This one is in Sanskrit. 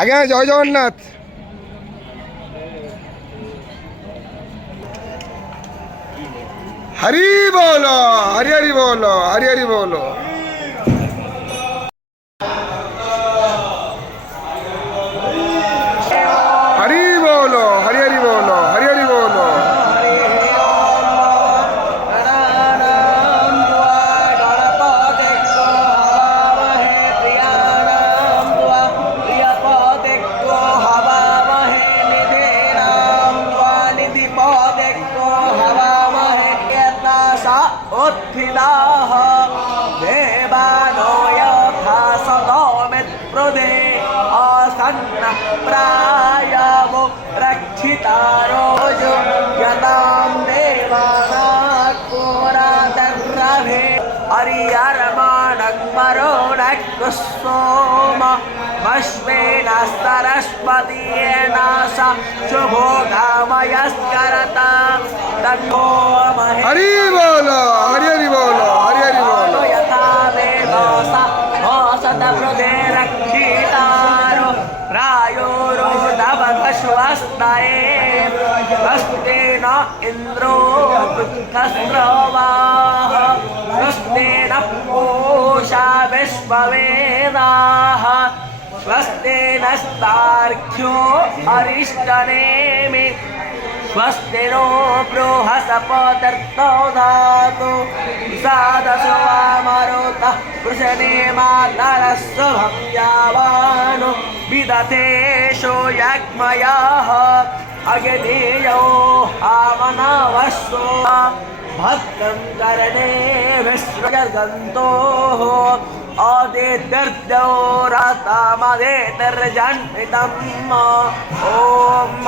আগে জয় জগন্নাথ। হরি বলো, হরি হরি বলো, হরি হরি বলো। হরি বলো, হরি হরি বলো, হরি হরি বলো। उत्थिताः देवानो यथा सदोमित्प्रदे आसन्नः प्रायावो रक्षितारो यतां देवानात्पुरातर्रभे हरिहरमाणग्मरोणक्कुसोम मश्वेन सरस्वतीयेन स शुभो कामयस्करता तन्नो महे। हरि बोलो, हरि हरि बोलो, हरि हरि बोलो। यथा देवसा औषधप्रदे रक्षितारो प्रायोरोदवधश्वस्तये स्वस्तेन इन्द्रो दुःखस्रवाः स्वस्तेन पूषा विश्ववेदाः स्वस्तेनस्तार्क्ष्यो अरिष्टनेमि स्वस्ति नो बृहस्पतिर्दो धातु सादशवामरुतः वृषनेमातरस्वभं यावानो विदथेषो यज्ञमयः अग्नेयो हावनवस्सो भद्रं कर्णे विश्वजर्गन्तोः आदित्यर्द्यो रथमदेतर्जन्वितम् ॐ